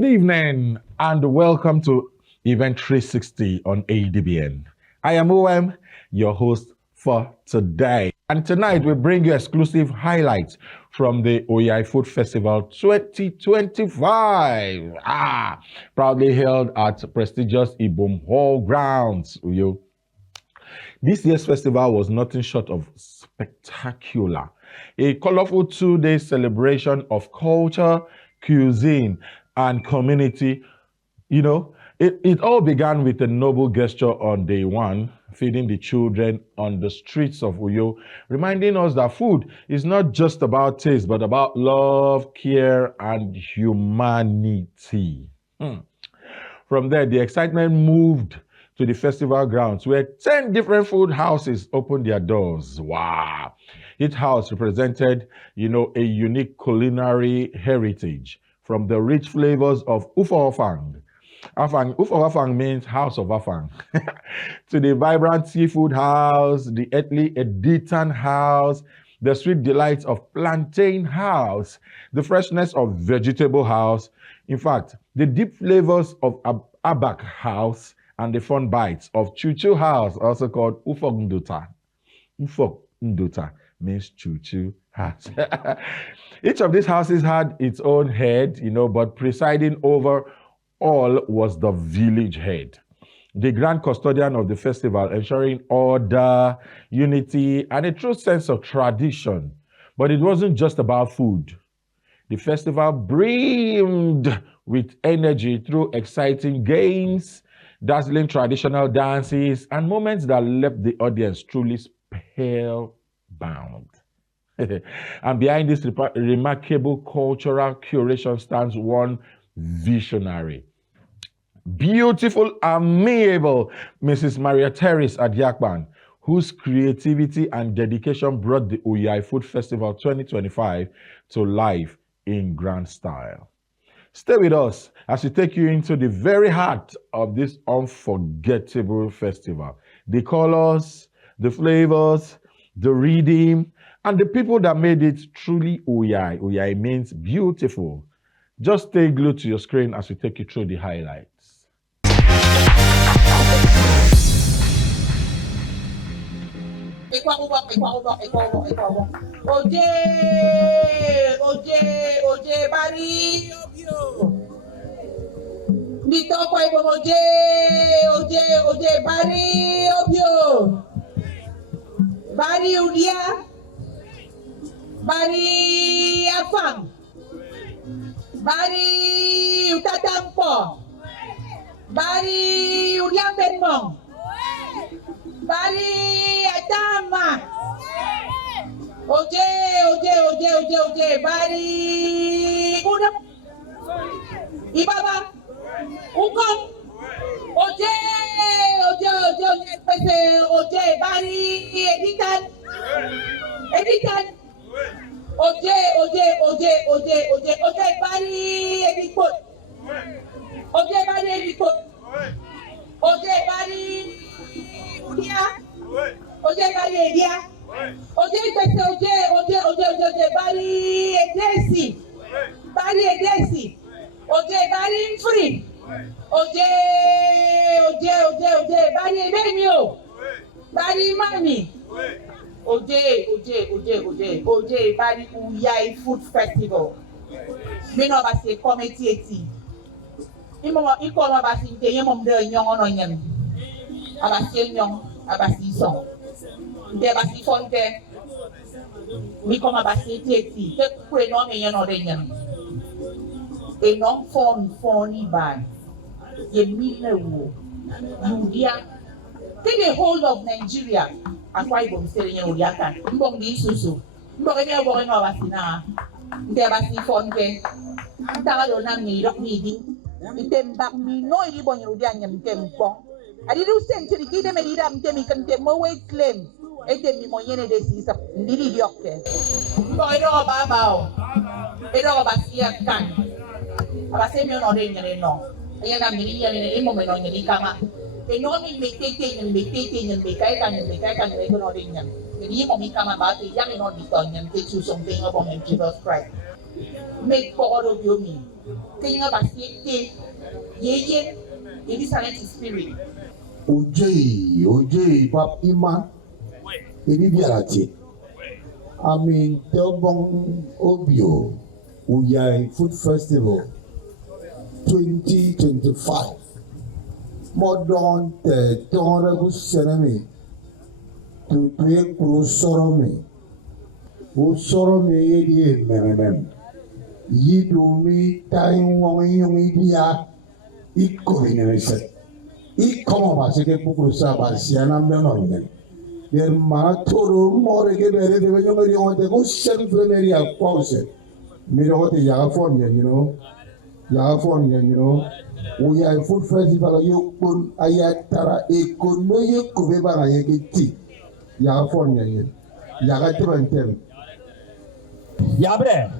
Good evening and welcome to Event 360 on ADBN. I am OM, your host for today. And tonight we bring you exclusive highlights from the Uyai Food Festival 2025. Proudly held at prestigious Ibom Hall grounds. This year's festival was nothing short of spectacular. A colorful two-day celebration of culture, cuisine, and community. It all began with a noble gesture on day one, feeding the children on the streets of Uyo, reminding us that food is not just about taste, but about love, care, and humanity. From there, the excitement moved to the festival grounds where 10 different food houses opened their doors. Wow. Each house represented, a unique culinary heritage, from the rich flavors of Ufo Afang means house of Afang, to the vibrant seafood house, the earthly Editan house, the sweet delights of plantain house, the freshness of vegetable house. In fact, the deep flavors of Abak house and the fun bites of Chuchu house, also called Ufo Nduta. Ufo Nduta means Chuchu house. Each of these houses had its own head, but presiding over all was the village head, the grand custodian of the festival, ensuring order, unity, and a true sense of tradition. But it wasn't just about food. The festival brimmed with energy through exciting games, dazzling traditional dances, and moments that left the audience truly spellbound. And behind this remarkable cultural curation stands one visionary, beautiful, amiable Mrs. Maria Teresa Adiakban, whose creativity and dedication brought the Uyai Food Festival 2025 to life in grand style. Stay with us as we take you into the very heart of this unforgettable festival. The colors, the flavors, the rhythm, and the people that made it truly Uyai. Uyai means beautiful. Just stay glued to your screen as we take you through the highlights. Oje, bari, oje, bari, obio, bari udia, bari afang, bari utatampo, bari udiang benmong, bari atama, oje, bari udap, ibaba, ukong, oje, bari editan, oje, bari edikot, oje, bari edikot, oje, bari udia, oje, bari edia, oje, bari edesi, oje, bari free, oje, bari ebemio, bari mami. Oje, bari Uyai Food Festival. Mino basi committee eti. Iko basi ntenye momde nyong ono nyem. Abasi nyong, abasi song. Nde basi fonte. Miko basi eti. Te kure no me yeno de nyem. E non phone ban. Ye mile wo. Yudia. Take a hold of Nigeria. Akwa Ibom sere nyen uriaka. Mbong di susu. Mbong ebe abore no basi na. Nde basi fonte. Ntaka do na mi rok mi di. Ite mbak mi no ili bon yudia nyem tempong. Adi du sentiri kide me dida mtemi kante mowe claim. Ete mi monyene de sisa. Ndili diokte. Mbong edo babao. Edo basi ya kan. Abase mi ono de nyene no. Aya na mi nyene imo me no nyene kama. Enorme mettete nel becai can vengono regnan. Veniamo mica mamate, già non bisogna che ci sono bene come Jesus Christ. Make God of you me. Kenya Basiete, Ye, in this silent spirit. Ojei, Pap Ima, Ibibiarati. I mean, Telbong Obio, Uyai Food Festival 2025. Modern Tonorable Sename to Twin Cruz Sorome. Who Sorome Yedi Memem. Yidumi Time Wongidia Ikovinese. Ikoma Seke Pukusa Basiana Menon. Their Maratoro more get ready when you want to go self area closet. Mirote Yagafornia, you know. Yagafornia, you know. Uyai Food Festival, you could Ayatara, a could no you could be by a tea. Yagafornia, Yagatuan. Yabre.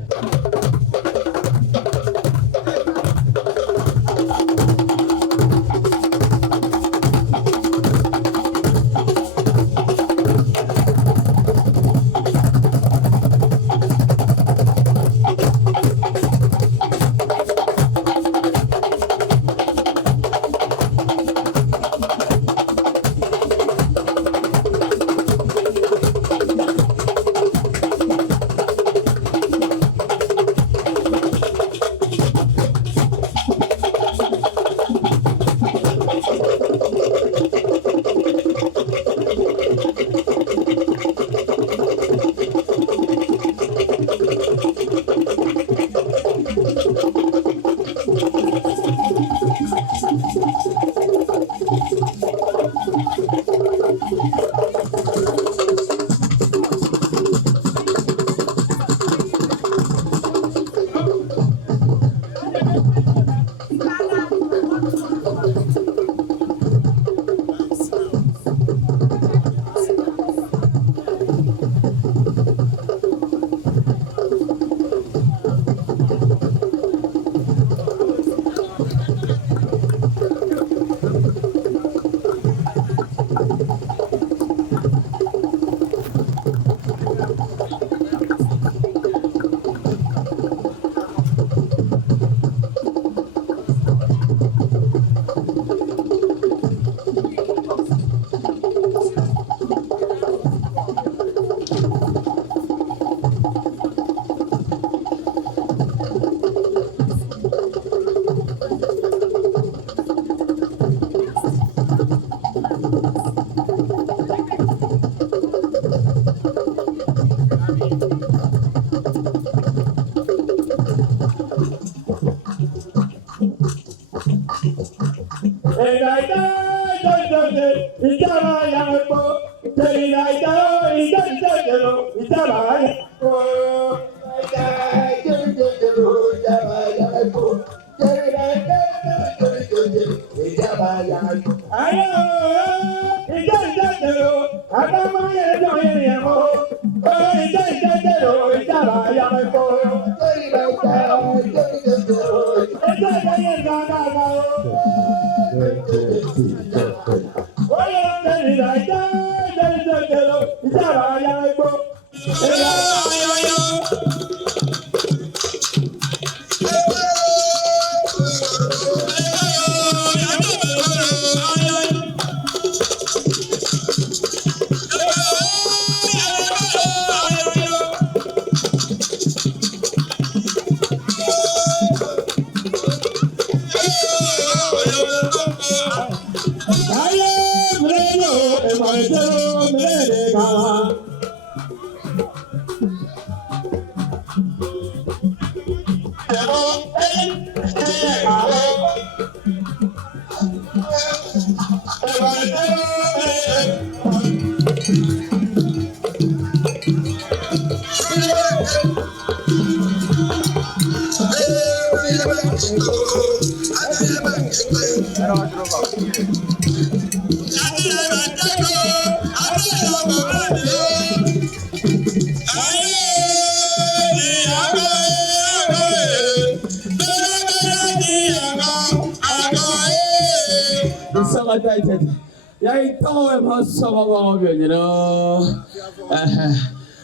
You know,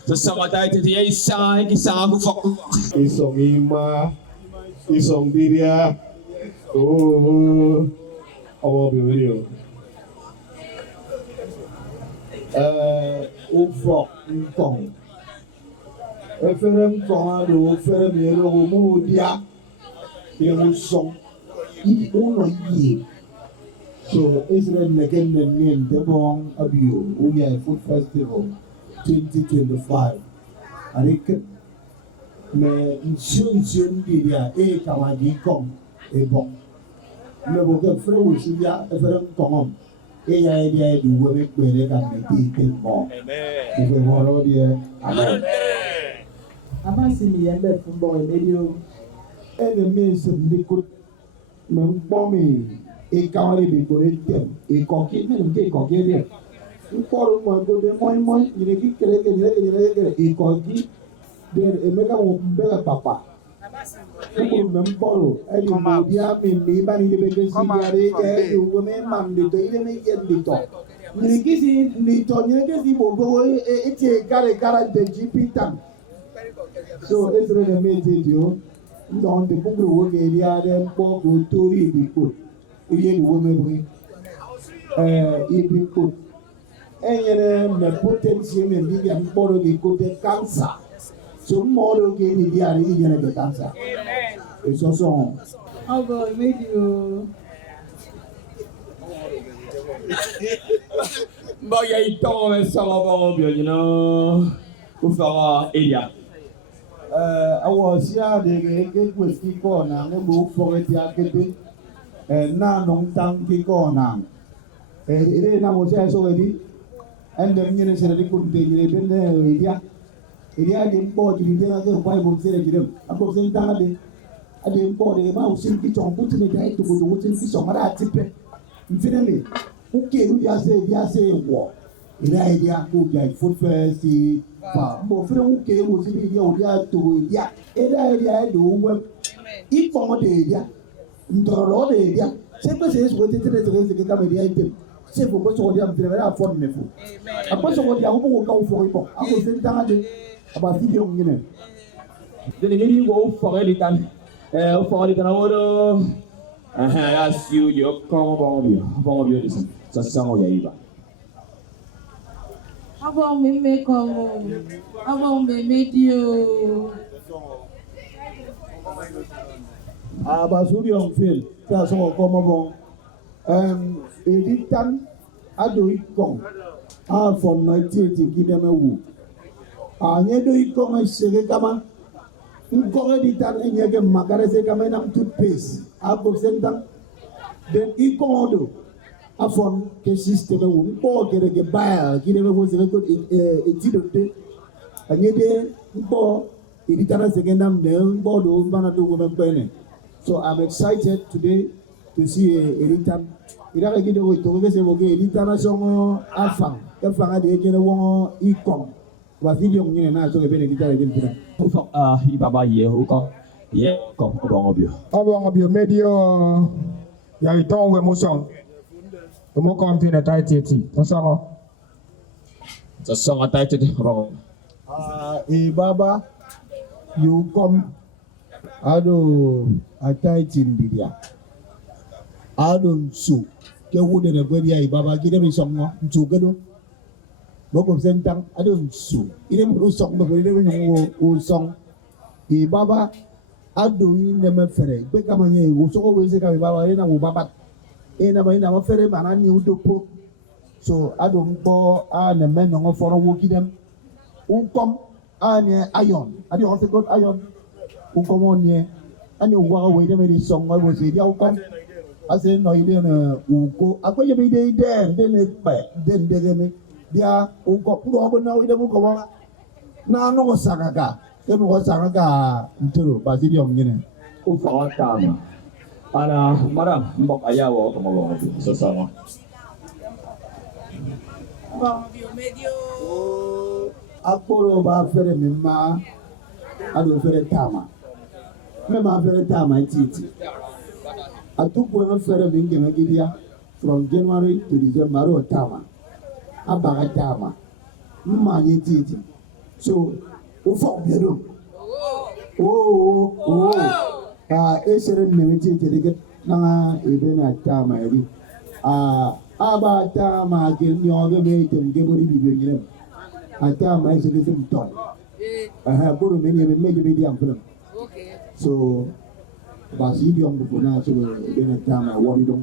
the summer died to the A side, it's a good fuck. Isomima, isong biria. Oh, our video. Ufok Nkong. Efere Nkong ado efere miero mu dia. Yemu song. I uno yi. So Israel again the name Debong Abiyo Uyai Food Festival 2025. Arik me nsion dia kawaji kong bong. Me boke fere wusuya efere Nkong. Ya dia du we kwere ka ti mo. Amen. Mo dia. Amen. Amasi mi yende fumbo medio. Ene me se dikur me bomi kawari bi kore tem koki me nge koki dia. Por mo go de mo ni ki kere koki de me ka mo bela papa. Como membolo, ele dia me bani de bege sigare o me mande de ile me yendito. Ni kisi ni to ni kisi bogo ete kare de jipitan. So ezre de me tedio. Ndon de bugro wo ge dia de mpo go tori bi ko. Iye wo me bri. Ibi ko. Enyere me potential me bi ya mpo ge ko de cancer. So more ke ni dia ni jene ke cancer. Eso son. Ogo medio. Ba ya ito me sama ba bio ku fara Elia. Awo sia de ke kwesti ko na ne bo fore ti akete. Na non tang ki ko na. Ire na mo sia so di. Ende nyene sere di kun te nyene bende dia. Dia di mpo di dia ke pai bo sere di dem. Ako sen tanga de. Ade mpo de ma usin ki chong puti ne dai to go usin ki chong mara tipe. Mfinele. Uke u dia se wo. Ira dia ku Uyai Food Festival. Ba mo fere uke wo si dia o dia to dia. Ira dia do wo. I ko de dia. Ndoro de dia. Sempre se eso te que cameria item. Se for so dia mfere na afford me fu. Apo so dia wo ko ka wo fo ipo. Ako sen tanga de. Aba video ngine. Jadi ni go fara litan. Fara litan aworo. As you come about you listen. Sasang ya iba. Abang me como. Abang me medio. Aba suri on feel. Ta so ko mo bon. Editan ado ikon. For 1980 kideme wu. Anye do ikon sege kama. Nkore editan enyege makarese kama na toothpaste. Abo sentang. Then ikon do. Afon ke system wu mpo gere ge ba kideme wo sege ko etidote. Anye de mpo editan sege nam ne mpo do mbana do wo mbene. So I'm excited today to see editan. Ira ga gido to ge se wo ge editan songo afang. Ke fanga de jene wo ikon. Wa video ngene na so ge bene editan de pura. Ufak ibaba ye uko. Ye ko obong obio medio ya ito we musong. Mo konfine taititi. Sasang ataited obong. Baba you come ado ataitin bidia. Ado su ke wude ne gwedia baba kide mi songo ntu gedo. Boko sentang ado su. Ide mo song do ide mo song. Baba ado ne me fere. Be kamanye wo so we se ka baba ina wo baba. Ina ba ina ma fere mana ni udopo. So ado mpo na me no foro wo kidem. Unkom anye iron. Adi on se got iron. Unkom onye. Ani uwa we de me song wo se dia unkom. Ase no ide na uko. Akoye be ide de ne pe. De me. Dia unkom ngo bo na ide mo ko na no sagaga. E mo sagaga ntoro basidio ngene. Ufak tama. Ana marang mbok ayawo komolong sasama. Abang medio. Akporo ba fere mima ado fere tama. Me ma fere tama titi. Atupo na fere binge magidia from January to December o tama. Abaga tama. Mma nye titi. So ufo biero. Oh. Esere nemeti tedike na ebe na tama eri. Aba tama ke nyoge be tem ke bori bibe ngire. Atama esere sim ton. Buru meni ebe meje be diam film. Okay. So basi diom bu na so ebe na tama wori dom.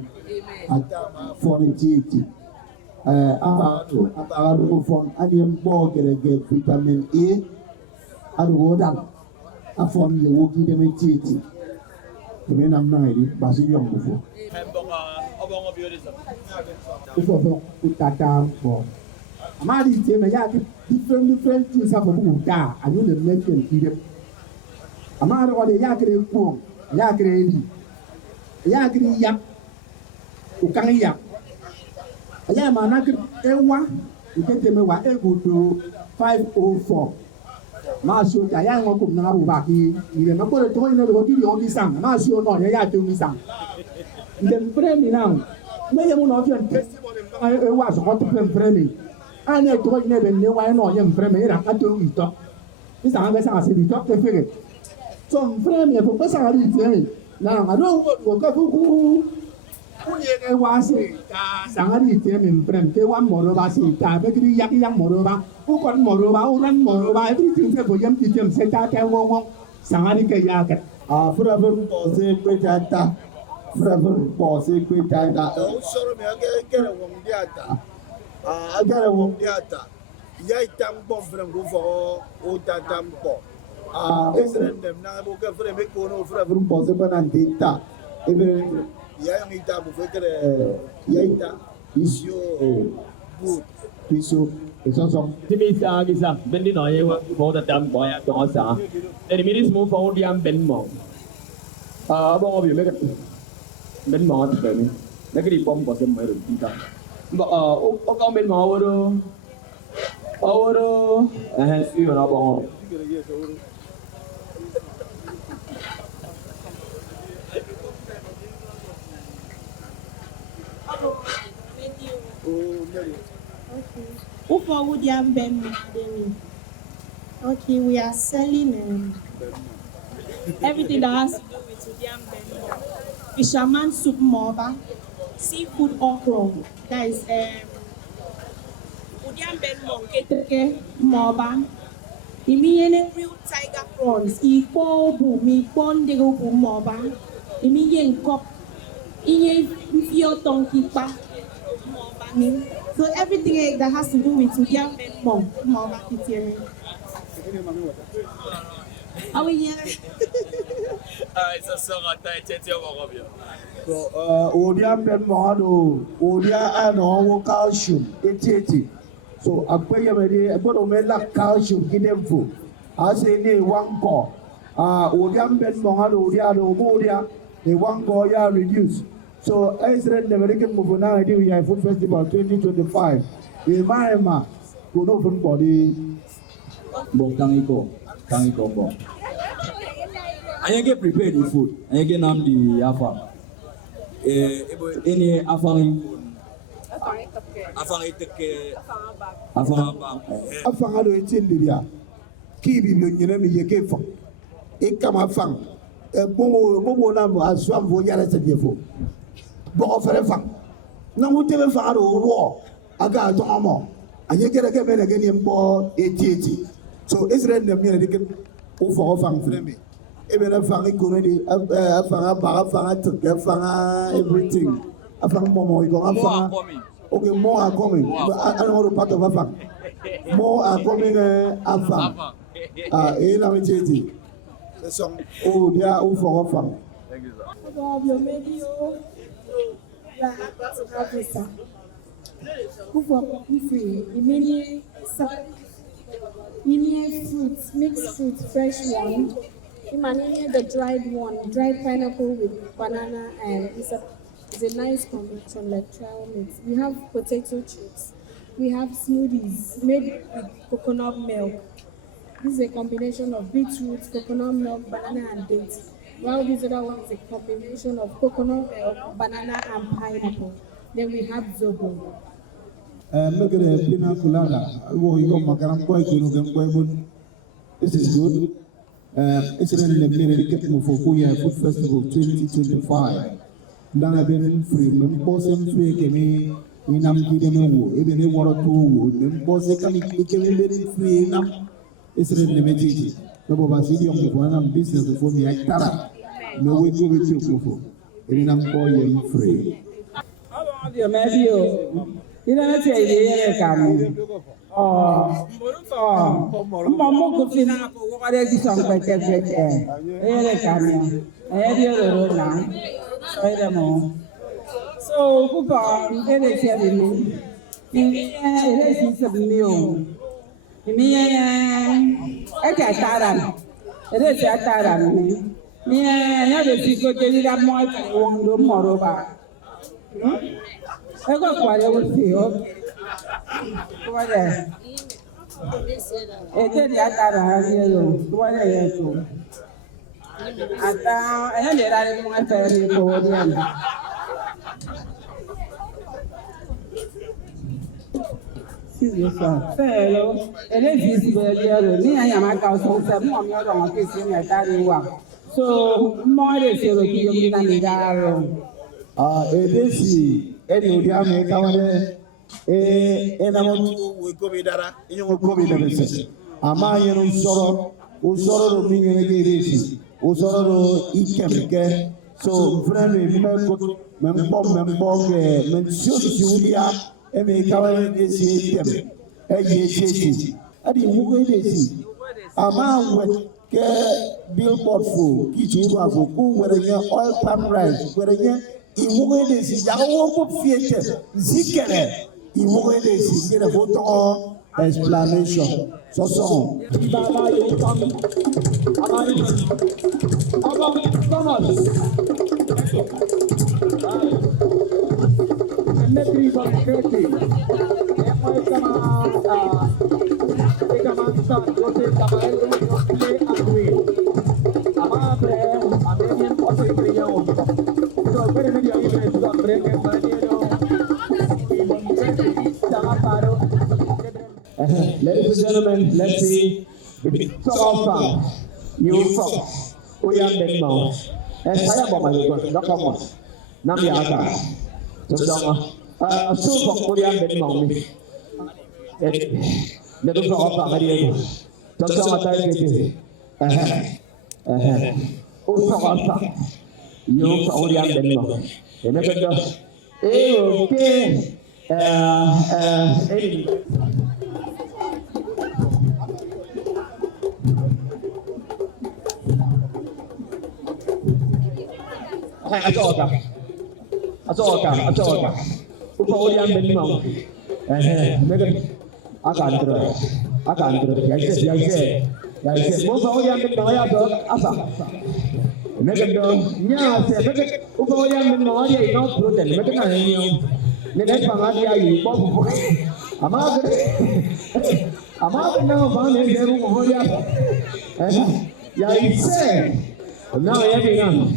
Atama forniti. Aba fon adiem bo gere ge vitamin A. Adu wodan. Afon ye woki de metiti. Kami nam na ini basi yang bufo. Abang biodisa. Bufo utata bo. Amadi te me ya different things have uta. Anu le mention kire. Amadi ode ya kire kuong, ya kire di. Ya kire yak. Ukang yak. Ya mana kire ewa. Ukete me wa egudo 504. Masuk saya ngokum na bubaki ile makore to ina do ti on sang masuk no ya tu mi sang den premi now me ye mo no fian festival e wa so ko premi ane to ina be ne wa no ye premi ra ka to mi to mi sang ga sang se bi to te fere so premi po pa sang ri ti na ma do ko ka ku ye ga wa se ta sang ri ti mi premi ke wa mo ro ba se ta be ki yak yang mo ro ba ku kon mo ro ba uran mo ro ba everything se bo yam ti tem se ta ta wong sang ri ke ya ka Fura bo se pe tata. Fura bo se pe tata. Soro me agere wong diata. Agere wong diata. Yai tambo fura go fo o tatambo. Esren dem na bo ke fura me ko no fura bo se banan dita. Ebe yai mi ta bo fekere yai ta isio good. Isio eso Timisa gisa bendi no ye mo da dam boy to sa. Eri miris mo fo diam ben mo. Abang abi me ben mo ta be. Ne kri pom ko se mo ru ta. Ba o ka ben mo ro. Oro si yo na bang. Okay, we are selling everything that has to do with Udiam Benmo. Fisherman soup moba, seafood okra, that is Udiam Benmo, keteke moba. Imiye real tiger prawns, ipo bu mi pondego bu moba. Imiye nkop, iye fio tonkipa moba ni. So everything that has to do with Udiam Benmo, moba kitiri. Oh yeah. It's a song I take you over here. So, Odia Ben Mohado, Odia and all calcium, 80. So, I pay you a bit of mela calcium, give them food. I say, they one call. Odia Ben Mohado, Odia, they one call, ya reduce. So, I said the American movement now, I do Uyai Food Festival 2025. Environment, good open body. Bong tangi ko bong. Anya get prepared the food. Anya get nam di afang. Ini afang iteke afang abang. Afang ado etin dia. Kibi no nyina mi yeke fang. E kama fang. Bobo na aswam vo yara se defo. Bo fere fang. Na mo tebe fang ado wo. Aga to amo. Anya get ke be na gani mbo eti. So Israel dem nyina diken o fo fang freme. Ebe na fang ikono di afang ba afang everything. Afang momo iko afang. Okay, more are coming. I don't want to part of afang. More are coming afang. Na me cheti. So oh dia o fo afang. Thank you, sir. About your menu, immediate fruits, mixed fruit, fresh one. Imagine the dried one, dried pineapple with banana, and it's a nice combination like trail mix. We have potato chips. We have smoothies made with coconut milk. This is a combination of beetroot, coconut milk, banana, and dates. While this other one is a combination of coconut milk, banana, and pineapple. Then we have zobo. Look at the pina colada. Oh, you got my boy. This is good. It's in the middle of Uyai Food Festival 2025. Dana ben free, memposen free kemi inam kidemu, even a water two, mempose kami kemi free inam. It's in the middle. No Basidi of the one business before the Actara. No way go with you for. Inam boy free. Maybe you don't say come. Mamma could finish what I did on by every time. I had the road now. I don't know. So, who gone? It is having me. It is a meal. Me, I can't tell it is a taran. Me, I never see good data more tomorrow. I got what I would feel. What is it? The Atara, what is it? I ended up my family for them. Fellow, it is very I am a household, some more on this in a Taiwan. So, more is European than Edesi, Eddie, Yamaka, we go with that. You will go with the Amayan Usoro, Mingesi, Usoro, Ikemke, so friendly, Membo, Julia, Emeka is him, AJC. I didn't move it. Ama billboard for Kichuba for where oil palm rice, where is Yawo theater, Zikere. Il voudrait décider de votre explanation. So. Ladies and gentlemen, let's see so far. You folks, Uyai Food. Saya bawa malu kan, kamu. Nama apa? Contoh, super Uyai Food ni. Itu so apa hari ini? Contoh macam ini. So apa? You Uyai Food. Ini betul. Okay. Ajoga. Upa Uyai Food. Mereka akan terus. Ya, Upa Uyai Food ya tu apa? Mereka Upa Uyai Food dia no protein. Mereka ni. Mereka panggil dia ibu. Ama kenapa bang ni dia rumah dia? Ya ise. Nah ya dengan.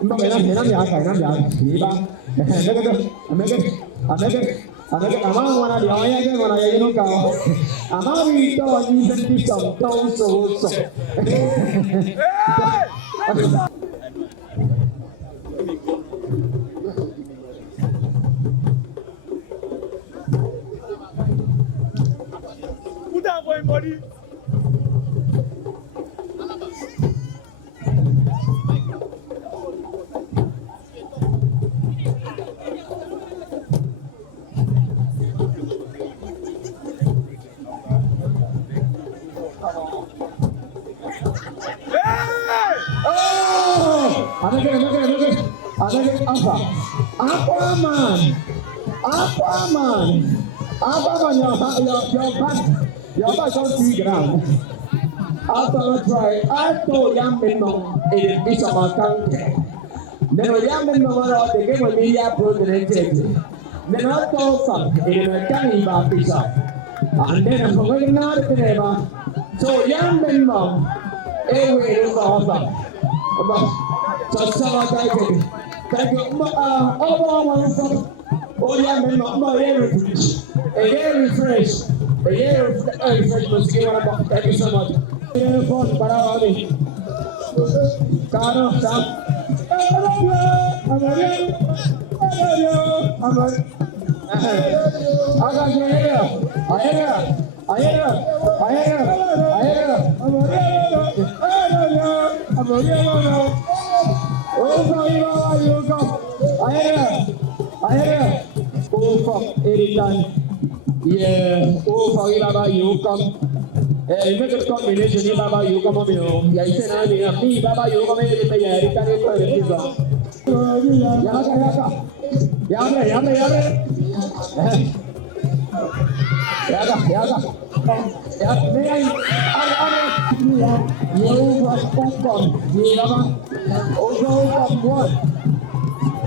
Mbak Mena ya kayak ya, ini bang. Mereka mana dia yang mana yang itu kau. Itu insentif tahu so. Udah boy body. Ada apa? Aquaman your back on the ground. After try, I told young men in this of our country. Then a young man over the game of media president. Then I told some in a canny bar pizza. And then I'm going out of the neighbor. So young men anyway, it's awesome. So thank you. Thank you. Oh, yeah, man, no, refresh. A year refresh was given about. Thank you so much. Yeah, oh, for Baba, you come. You make a combination, Baba, you come on your own. Yeah, you say, me, Baba, you come in the air, you can't go in the Yaga, yaga, yaga. Yaga, yaga. May I? You was open. You Baba. Also, come one.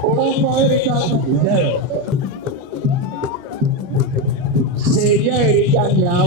Oh, for everything. Say, yeah, you can, yeah,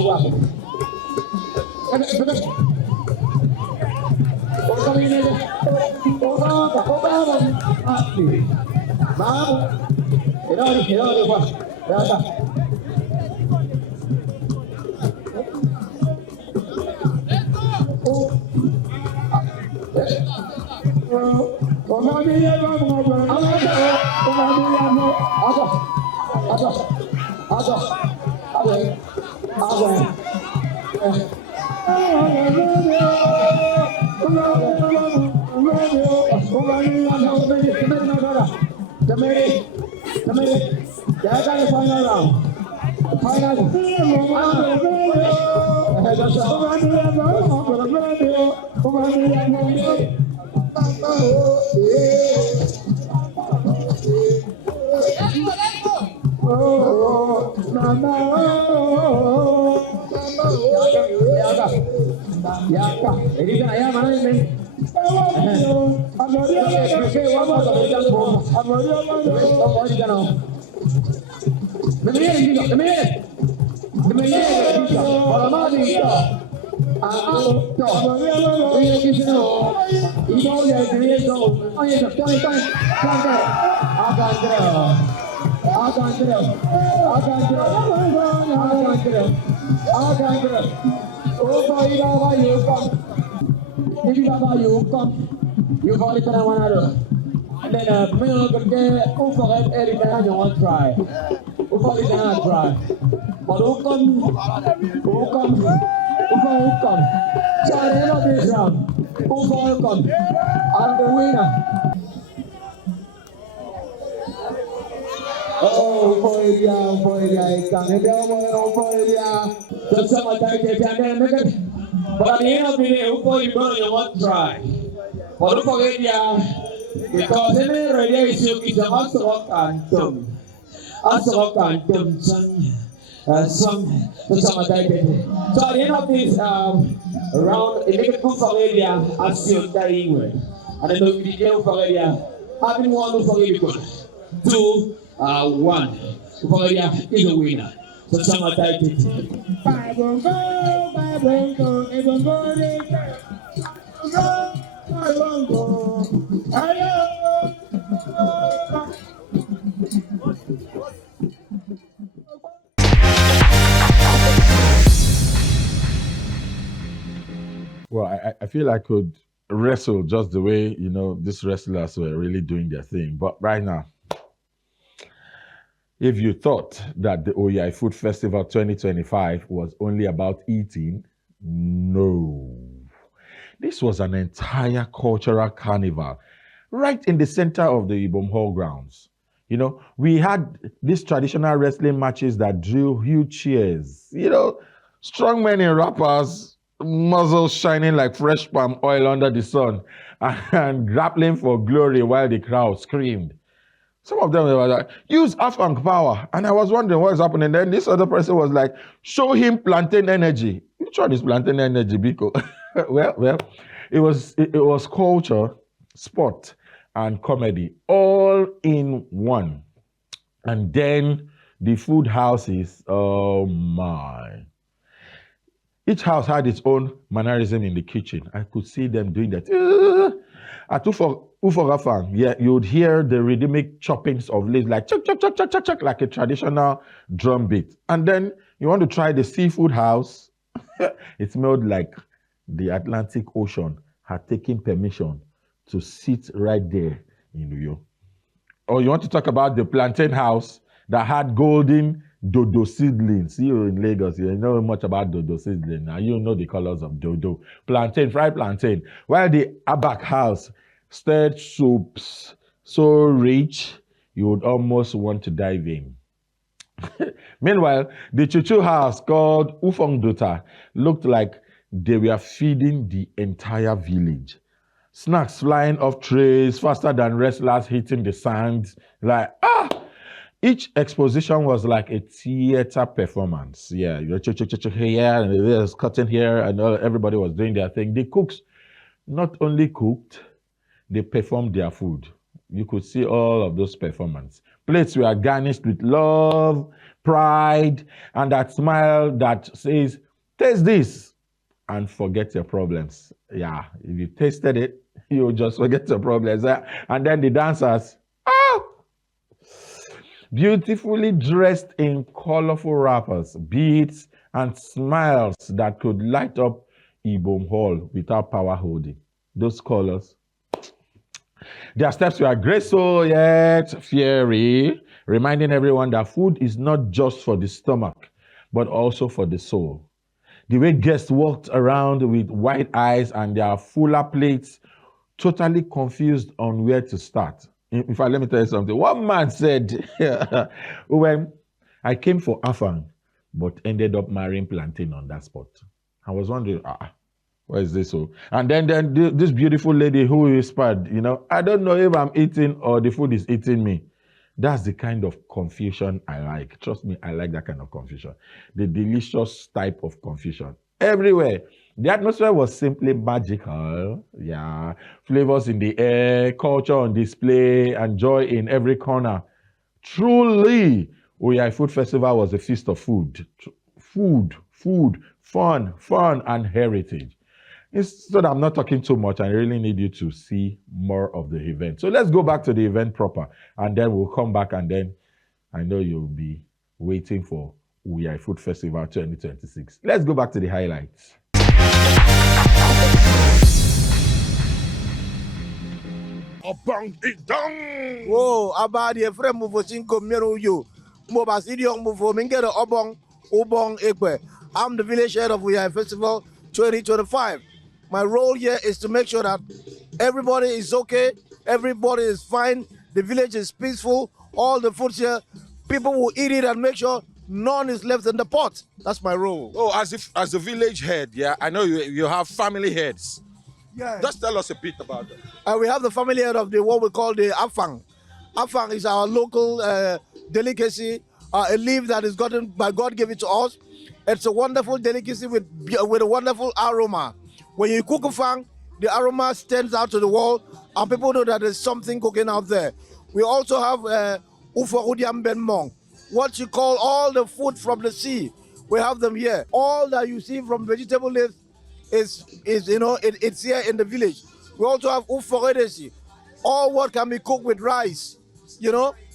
You call it one another. And then, me who forget everything you want to try. Who forget to try. But who come, So at the end of this round, who come, and the winner. Oh, boy, so someone take it and then make it. But at the end of the day, who you want to try. But don't forget, because in the radio is a master of Antum. Asok Antum song, so someone take it. So at the end of this round, it make it good for area as you carry away. And then the video for area, having one for area good. 2, 1. For area is a winner. So someone take it. Well, I feel I could wrestle just the way, these wrestlers were really doing their thing. But right now, if you thought that the Uyai Food Festival 2025 was only about eating, no. This was an entire cultural carnival right in the center of the Ibom Hall grounds. We had these traditional wrestling matches that drew huge cheers. Strong men in wrappers, muzzles shining like fresh palm oil under the sun, and grappling for glory while the crowd screamed. Some of them were like, use Afang power. And I was wondering what is happening. Then this other person was like, show him plantain energy. Which one is plantain energy, Biko? well, it was culture, sport, and comedy all in one. And then the food houses, oh my. Each house had its own mannerism in the kitchen. I could see them doing that. At Ufogafang, yeah, you'd hear the rhythmic choppings of leaves, like chuck, chuck, chuck, chuck, chuck, chuck, like a traditional drum beat. And then you want to try the seafood house. It smelled like the Atlantic Ocean had taken permission to sit right there in Uyo. Or you want to talk about the plantain house that had golden dodo seedlings. You in Lagos, you know much about dodo seedlings. Now you know the colors of dodo. Plantain, fried plantain. While the Abak house stirred soups so rich, you would almost want to dive in. Meanwhile, the Chuchu house called Ufong Dota looked like they were feeding the entire village. Snacks flying off trays faster than wrestlers hitting the sand. Like, each exposition was like a theater performance. Yeah, you're here, and there's cutting here, and everybody was doing their thing. The cooks not only cooked, they performed their food. You could see all of those performances. Plates were garnished with love, pride, and that smile that says, taste this and forget your problems. Yeah, if you tasted it, you just forget your problems. And then the dancers, beautifully dressed in colorful wrappers, beads, and smiles that could light up Ibom Hall without power holding. Those colors. Their steps were graceful yet fiery, reminding everyone that food is not just for the stomach, but also for the soul. The way guests walked around with wide eyes and their fuller plates, totally confused on where to start. In fact, let me tell you something. One man said, well, I came for Afang, but ended up marrying plantain on that spot. I was wondering, where is this? So, and then this beautiful lady who whispered, I don't know if I'm eating or the food is eating me. That's the kind of confusion I like. Trust me, I like that kind of confusion. The delicious type of confusion. Everywhere. The atmosphere was simply magical. Yeah. Flavors in the air, culture on display, and joy in every corner. Truly, Uyai Food Festival was a feast of food. Food, fun, and heritage. So that I'm not talking too much, I really need you to see more of the event. So let's go back to the event proper, and then we'll come back, and then I know you'll be waiting for Uyai Food Festival 2026. Let's go back to the highlights. Obong idong. Whoa, abadi e frem mufo chinko mmeru yo. Mobas idiong mufo mingere obong ekwe. I'm the village head of Uyai Festival 2025. My role here is to make sure that everybody is okay, everybody is fine, the village is peaceful, all the food here, people will eat it and make sure none is left in the pot. That's my role. Oh, as a village head, yeah, I know you have family heads. Yeah. Just tell us a bit about that. We have the family head of what we call the Afang. Afang is our local delicacy, a leaf that is gotten by God, gave it to us. It's a wonderful delicacy with a wonderful aroma. When you cook a fang, the aroma stands out to the wall, and people know that there's something cooking out there. We also have Ufa Udiam Ben Mong, what you call all the food from the sea. We have them here. All that you see from vegetable leaves it's here in the village. We also have Ufa Redesi, all what can be cooked with rice.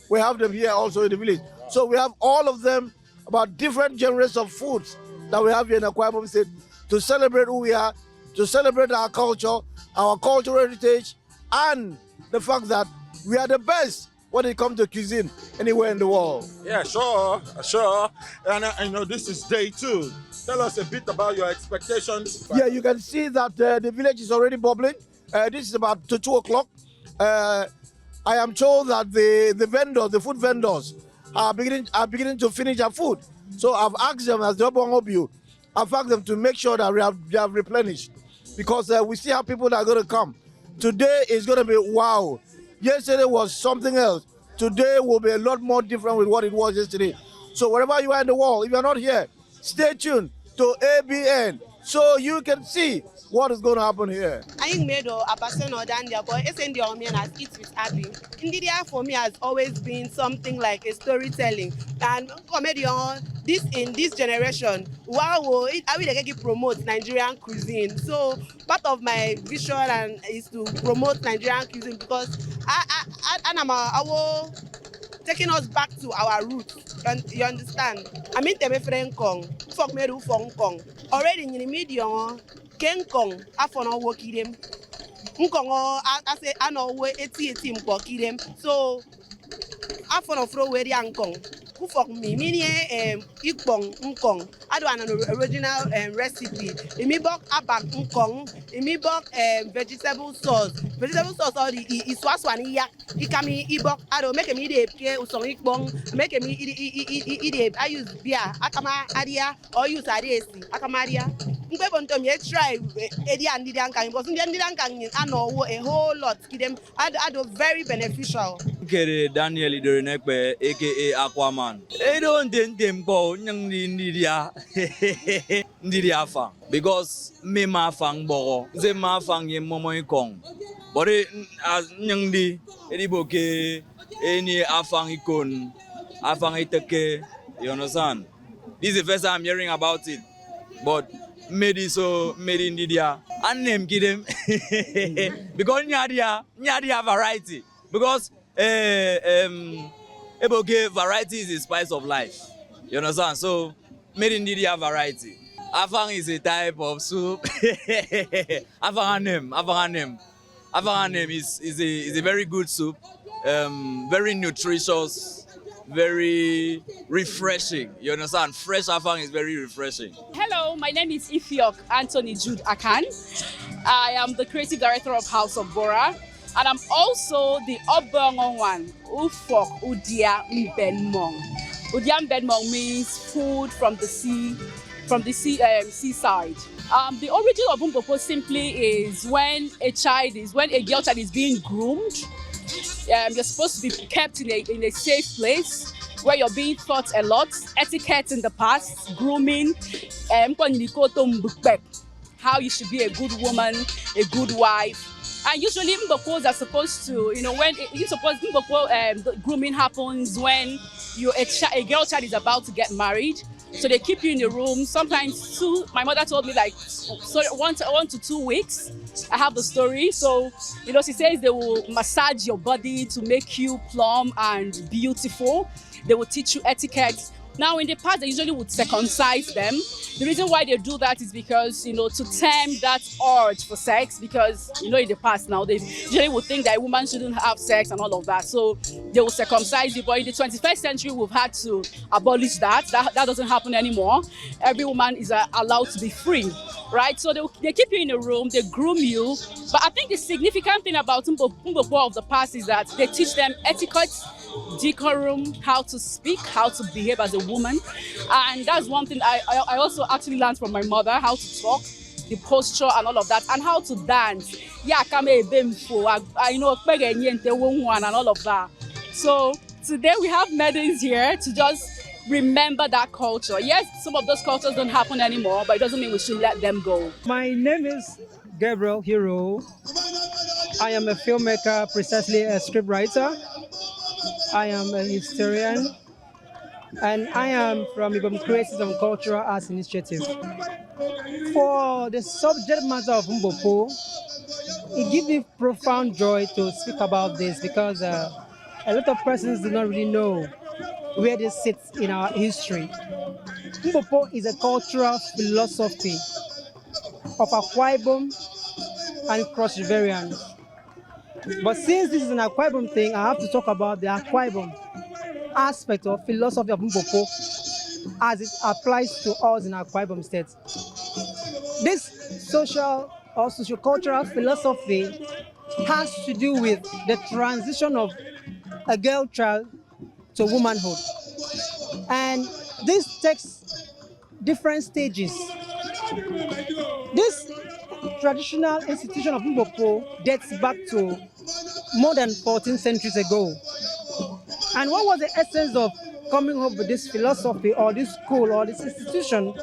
We have them here also in the village. So we have all of them, about different genres of foods that we have here in Akwa Ibom State to celebrate who we are, to celebrate our culture, our cultural heritage, and the fact that we are the best when it comes to cuisine anywhere in the world. Yeah, sure. And this is day 2. Tell us a bit about your expectations. Yeah, you can see that the village is already bubbling. This is about 2 o'clock. I am told that the food vendors are beginning to finish their food. So I've asked them, as the Obong of you, I've asked them to make sure that we have replenished, because we see how people are going to come. Today is going to be wow. Yesterday was something else. Today will be a lot more different with what it was yesterday. So wherever you are in the world, if you're not here, stay tuned to ABN so you can see what is going to happen here. I made a person or than their boy. It's in the Omian as Eat with Abby. India for me has always been something like a storytelling. And comedian, in this generation, I will promote Nigerian cuisine. So part of my vision is to promote Nigerian cuisine, because I will taking us back to our roots. You understand? I mean, Teme Kong, Fok Meru Fong Kong. Already in the medium, Kenkong afọ na wo kidem. Nkong ase anowe eti mpo kidem. So afọ na fro we nkong. Who for me? Meaning ikpong nkong. I do an original recipe. Imi bok abak nkong. Imi bok vegetable sauce. Vegetable sauce or the iswaswani ya. Ikami ibok. I do make me eat ke usong ikpong. Make me eat. I use beer. Akama adia or use adesi. Akama adia. Mpe bontom ye try edi andi dankang. Because andi dankang I know a whole lot. Kidem I do very beneficial. Kere Daniel Idorenekpe, aka Aquaman. Don't tempo Ndidia Ndidia fang. Because me ma fang boro. Ze ma fang ye momo ikong. But as Nyangdi, Ediboke, any afang ikon, afang iteke, you understand? This is the first time I'm hearing about it. But made in Ndidia. And name kidem. Because Nyadia variety. Because Eboke variety is the spice of life. You understand? So made in Ndidia variety. Afang is a type of soup. Afanganem is a very good soup. Very nutritious, very refreshing. You understand? Fresh afang is very refreshing. Hello, my name is Ifiok Anthony Jude Akan. I am the creative director of House of Bora. And I'm also the Obongon one, Ufok Udia Mbenmong. Udia Mbenmong means food from the seaside. The origin of Mboko simply is when a girl child is being groomed. You're supposed to be kept in a safe place where you're being taught a lot, etiquette in the past, grooming, how you should be a good woman, a good wife. And usually Mbokos are supposed to, when the grooming happens when a girl child is about to get married. So they keep you in a room, sometimes my mother told me like 1 to 2 weeks. I have the story. So, she says they will massage your body to make you plump and beautiful. They will teach you etiquette. Now, in the past, they usually would circumcise them. The reason why they do that is because, to tame that urge for sex, because, in the past now, they usually would think that a woman shouldn't have sex and all of that. So they will circumcise you. But in the 21st century, we've had to abolish that. That doesn't happen anymore. Every woman is allowed to be free, right? So they keep you in a room, they groom you. But I think the significant thing about Mbokwa of the past is that they teach them etiquette, decorum, how to speak, how to behave as a woman. And that's one thing I also actually learned from my mother, how to talk, the posture and all of that, and how to dance. And all of that. So today we have medals here to just remember that culture. Yes, some of those cultures don't happen anymore, but it doesn't mean we should let them go. My name is Gabriel Hero. I am a filmmaker, precisely a scriptwriter. I am a historian, and I am from Ibom Creative and Cultural Arts Initiative. For the subject matter of Mboko, it gives me profound joy to speak about this because a lot of persons do not really know where this sits in our history. Mboko is a cultural philosophy of Akwa Ibom and Cross Riverians. But since this is an Akwa Ibom thing, I have to talk about the Akwa Ibom aspect of philosophy of Mboko as it applies to us in Akwa Ibom State. This social or sociocultural philosophy has to do with the transition of a girl child to womanhood. And this takes different stages. This traditional institution of Mboko dates back to more than 14 centuries ago. And what was the essence of coming up with this philosophy or this school or this institution?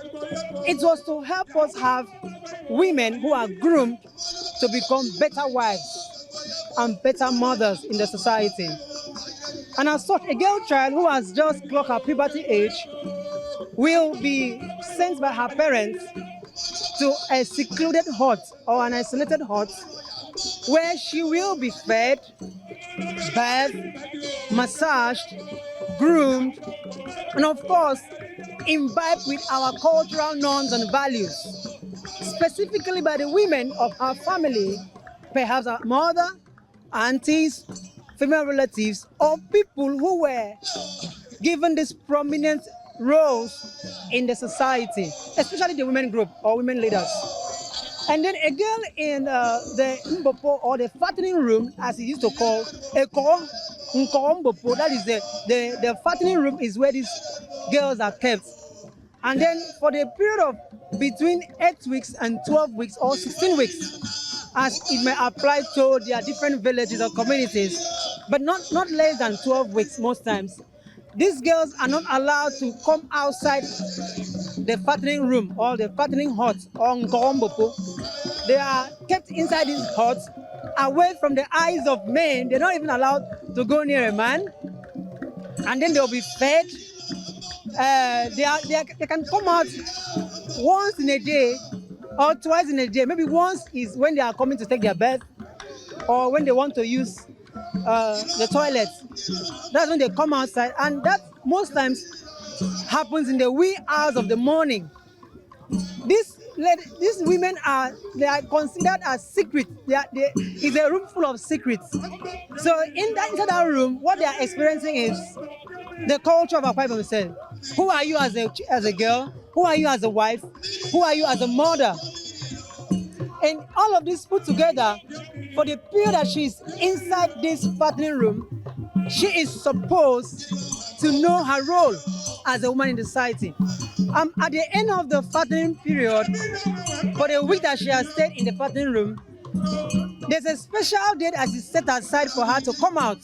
It was to help us have women who are groomed to become better wives and better mothers in the society. And as such, a girl child who has just clocked her puberty age will be sent by her parents to a secluded hut or an isolated hut where she will be fed, bathed, massaged, groomed, and of course, imbibed with our cultural norms and values. specifically by the women of her family, perhaps her mother, aunties, female relatives, or people who were given these prominent roles in the society, especially the women group or women leaders. And then a girl in the Mbopo or the fattening room, as he used to call Eko Mbopo, that is the fattening room is where these girls are kept. And then for the period of between 8 weeks and 12 weeks or 16 weeks, as it may apply to their different villages or communities, but not less than 12 weeks most times. These girls are not allowed to come outside the fattening room or the fattening hut or Nkombopo. They are kept inside these huts, away from the eyes of men. They're not even allowed to go near a man. And then they'll be fed. They can come out once in a day or twice in a day. Maybe once is when they are coming to take their bath or when they want to use the toilet. That's when they come outside, and that most times happens in the wee hours of the morning. These women are considered as secrets. It's a room full of secrets. So inside that room, what they are experiencing is the culture of Akwa Ibom itself. Who are you as a girl? Who are you as a wife? Who are you as a mother? And all of this put together, for the period that she's inside this fattening room, she is supposed to know her role as a woman in the society. At the end of the fattening period, for the week that she has stayed in the fattening room, there's a special day that is set aside for her to come out.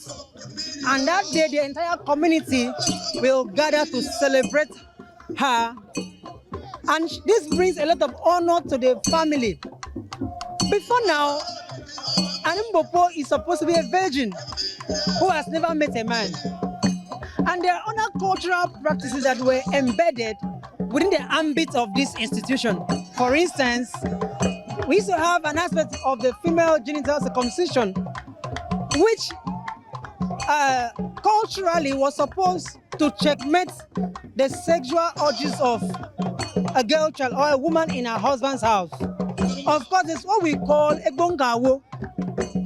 And that day, the entire community will gather to celebrate her. And this brings a lot of honor to the family. Before now, an Mbopo is supposed to be a virgin who has never met a man. And there are other cultural practices that were embedded within the ambit of this institution. For instance, we used to have an aspect of the female genital circumcision, which culturally was supposed to checkmate the sexual urges of a girl child or a woman in her husband's house. Of course, it's what we call Egbongawo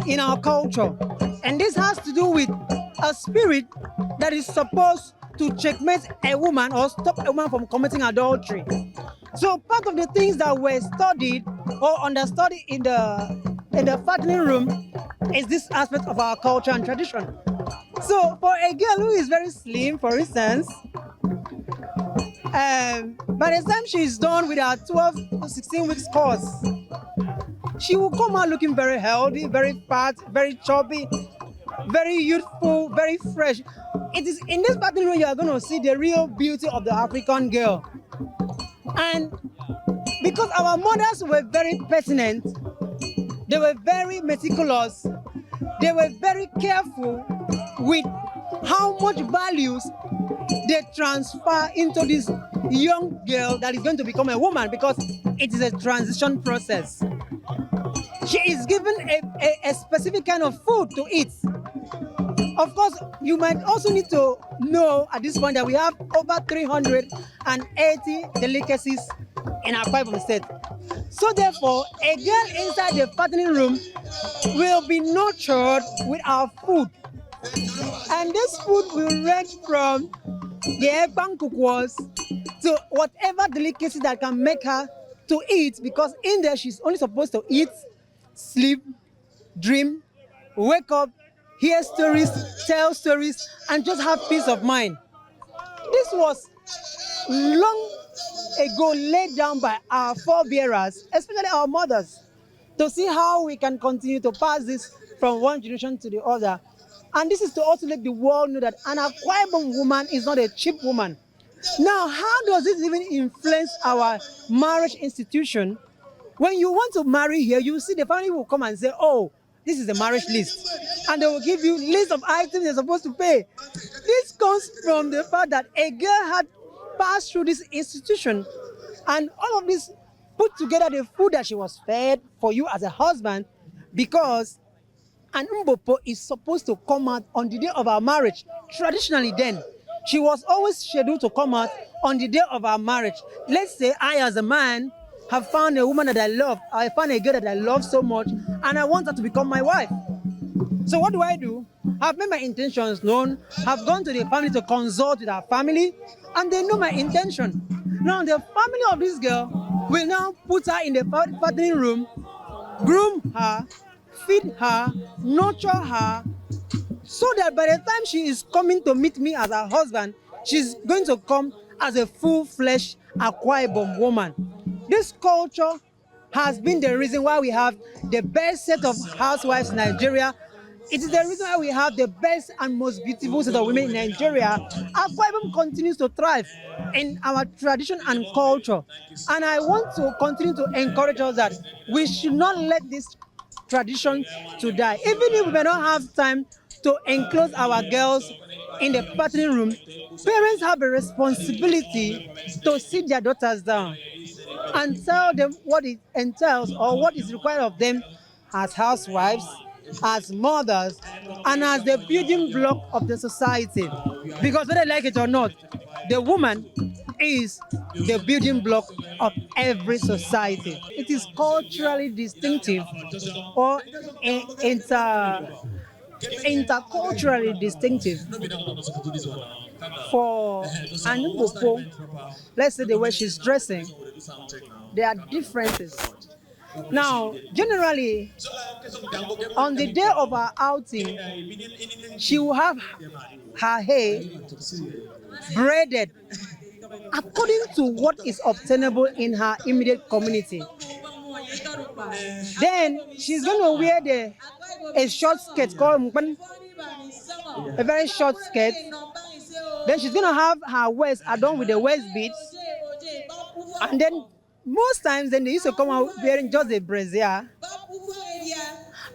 in our culture. And this has to do with a spirit that is supposed to checkmate a woman or stop a woman from committing adultery. So part of the things that were studied or understudied in the fattening room is this aspect of our culture and tradition. So for a girl who is very slim, for instance, by the time she's done with her 12 to 16 weeks course, she will come out looking very healthy, very fat, very chubby, very youthful, very fresh. It is in this fattening room you are going to see the real beauty of the African girl. And because our mothers were very pertinent, they were very meticulous, they were very careful with how much values they transfer into this young girl that is going to become a woman, because it is a transition process. She is given a specific kind of food to eat. Of course, you might also need to know at this point that we have over 380 delicacies in our Akwa Ibom state. So therefore, a girl inside the fattening room will be nurtured with our food. And this food will range from the egbang to whatever delicacy that can make her to eat, because in there she's only supposed to eat, sleep, dream, wake up, hear stories, tell stories, and just have peace of mind. This was long ago laid down by our forebearers, especially our mothers, to see how we can continue to pass this from one generation to the other. And this is to also let the world know that an Akwa Ibom woman is not a cheap woman. Now, how does this even influence our marriage institution? When you want to marry here, you see the family will come and say, oh, this is the marriage list. And they will give you list of items you're supposed to pay. This comes from the fact that a girl had passed through this institution, and all of this put together the food that she was fed for you as a husband, because an Mbopo is supposed to come out on the day of our marriage. Traditionally then, she was always scheduled to come out on the day of our marriage. Let's say I as a man have found a woman that I love. I found a girl that I love so much, and I want her to become my wife. So what do? I've made my intentions known. I've gone to the family to consult with our family, and they know my intention. Now the family of this girl will now put her in the fattening room, groom her, feed her, nurture her, so that by the time she is coming to meet me as her husband, she's going to come as a full-fledged Akwa Ibom woman. This culture has been the reason why we have the best set of housewives in Nigeria. It is the reason why we have the best and most beautiful set of women in Nigeria. Akwa Ibom continues to thrive in our tradition and culture. And I want to continue to encourage us that we should not let this tradition to die. Even if we may not have time to enclose our girls in the partnering room, parents have a responsibility to sit their daughters down and tell them what it entails or what is required of them as housewives, as mothers, and as the building block of the society. Because whether they like it or not, the woman is the building block of every society. It is culturally distinctive or interculturally distinctive for an Mbopo. Let's say the way she's dressing, there are differences. Now, generally, on the day of her outing, she will have her hair braided according to what is obtainable in her immediate community. Then she's going to wear a short skirt called mukban, a very short skirt. Then she's going to have her waist adorned with the waist beads. And then most times then they used to come out wearing just a brassiere.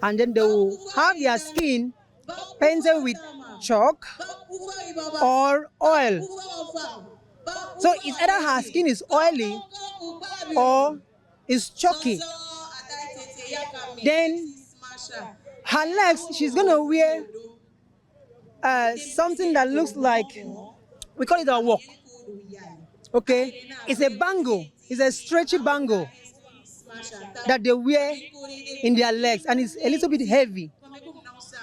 And then they will have their skin painted with chalk or oil. So it's either her skin is oily or is chalky. Then her legs, she's going to wear something that looks like, we call it a wok. Okay, it's a bangle. It's a stretchy bangle that they wear in their legs, and it's a little bit heavy.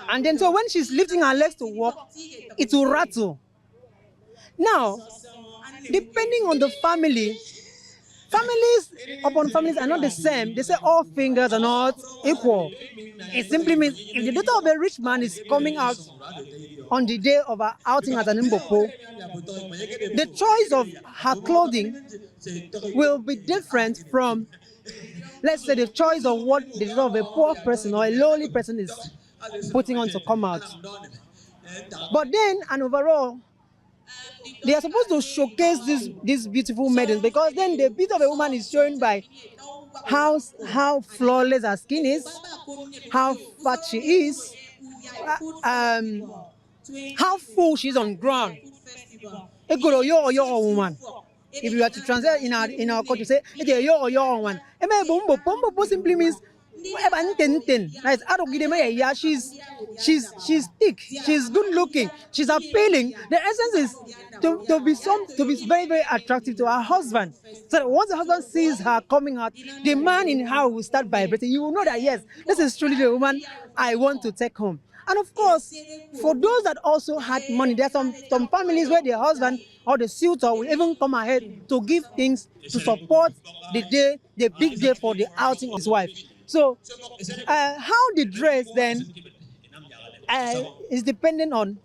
And then so when she's lifting her legs to walk, it will rattle. Now, depending on the family, families upon families are not the same. They say all fingers are not equal. It simply means if the daughter of a rich man is coming out on the day of her outing as an Mbopo, the choice of her clothing will be different from, let's say, the choice of what the daughter of a poor person or a lowly person is putting on to come out. But then, and overall, they are supposed to showcase these beautiful maidens, because then the beauty of a woman is shown by how flawless her skin is, how fat she is, how full she is on ground. A good or your woman. If you were to translate in our culture, say it's a your one. Bombo simply means she's thick, she's good looking, she's appealing. The essence is to be very, very attractive to her husband. So that once the husband sees her coming out, the man in her will start vibrating. You will know that yes, this is truly the woman I want to take home. And of course, for those that also had money, there are some families where the husband or the suitor will even come ahead to give things to support the big day for the outing of his wife. So, how the dress then is dependent on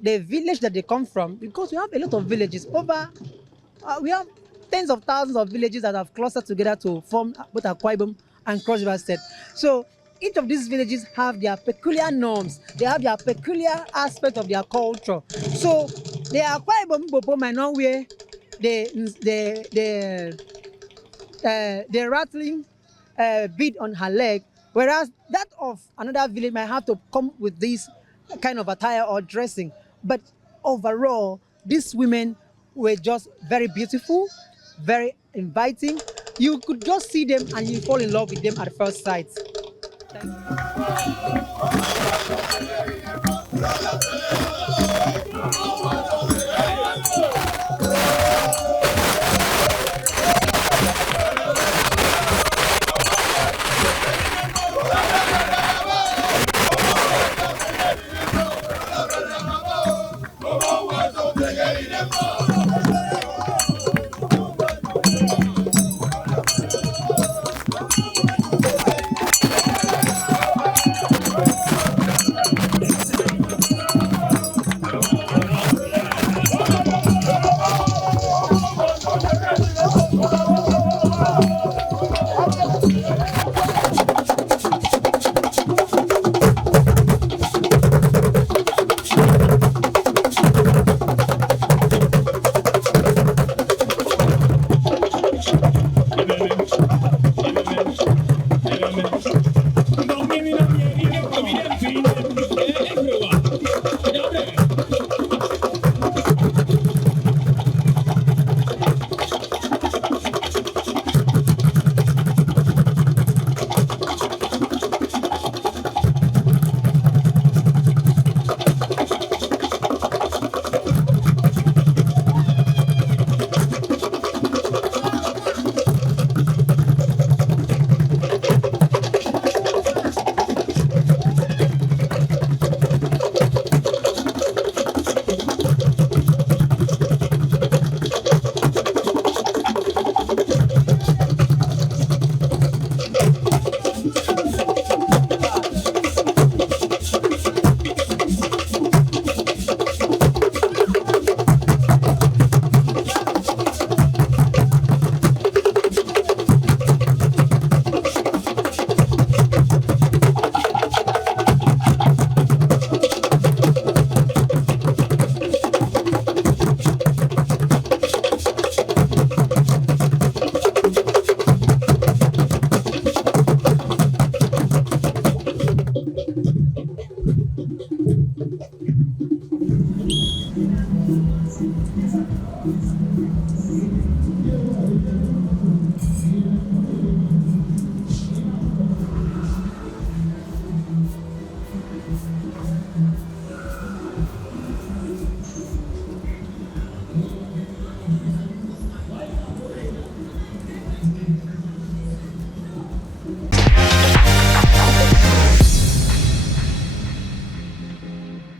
the village that they come from, because we have a lot of villages. We have tens of thousands of villages that have clustered together to form both Akwa Ibom and Cross River State. So, each of these villages have their peculiar norms. They have their peculiar aspect of their culture. So the Akwa Ibom Mbopo might not wear the rattling bead on her leg, whereas that of another village might have to come with this kind of attire or dressing. But overall, these women were just very beautiful, very inviting. You could just see them and you fall in love with them at first sight.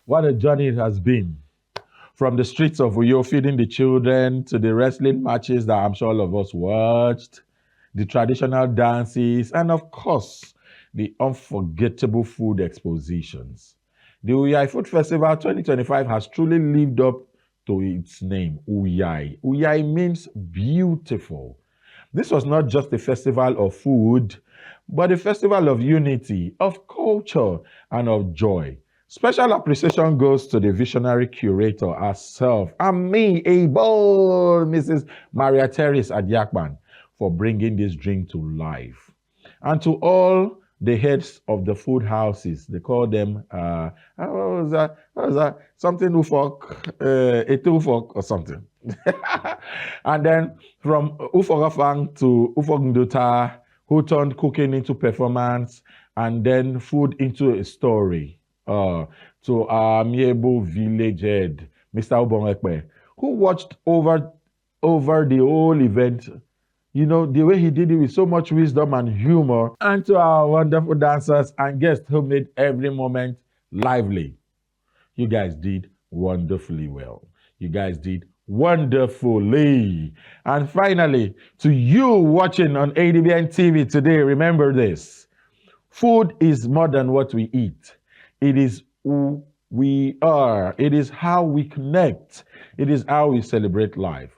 What a journey it has been. From the streets of Uyo feeding the children to the wrestling matches that I'm sure all of us watched, the traditional dances, and of course, the unforgettable food expositions. The Uyai Food Festival 2025 has truly lived up to its name, Uyai. Uyai means beautiful. This was not just a festival of food, but a festival of unity, of culture, and of joy. Special appreciation goes to the visionary curator herself and me, able Mrs. Maria Teresa Adiakban, for bringing this dream to life. And to all the heads of the food houses, they call them, what was that? What was that? Something Ufok, Etufok or something. And then from Ufogafang to Ufogndota, who turned cooking into performance and then food into a story. To our amiable village head, Mr. Ubongekwe, who watched over the whole event. You know, the way he did it with so much wisdom and humor, and to our wonderful dancers and guests who made every moment lively. You guys did wonderfully well. You guys did wonderfully. And finally, to you watching on ADBN TV today, remember this. Food is more than what we eat. It is who we are. It is how we connect. It is how we celebrate life.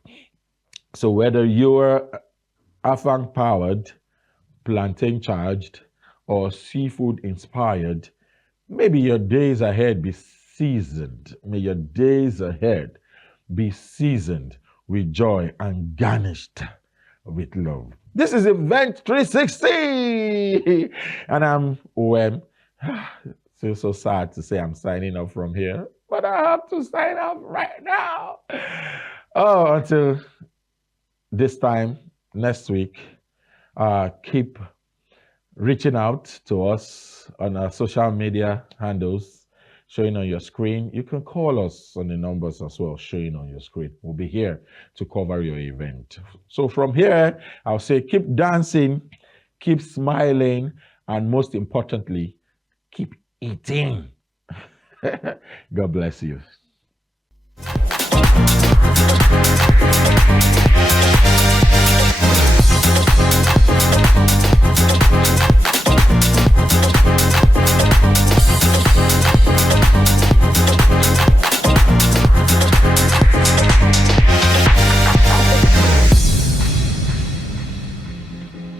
So whether you're Afang powered, plantain charged, or seafood inspired, maybe your days ahead be seasoned. May your days ahead be seasoned with joy and garnished with love. This is Event 360, and I'm OM. Feels so sad to say I'm signing off from here, but I have to sign off right now. Oh, until this time next week, keep reaching out to us on our social media handles showing on your screen. You can call us on the numbers as well showing on your screen. We'll be here to cover your event. So from here, I'll say keep dancing, keep smiling, and most importantly, keep eating. God bless you.